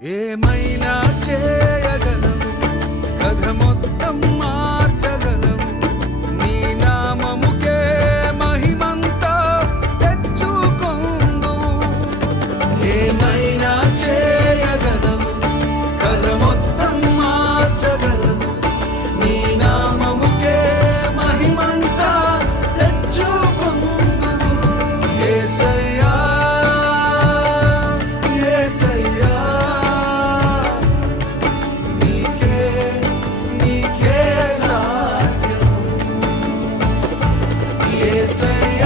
ఏమైనా చే Yes, I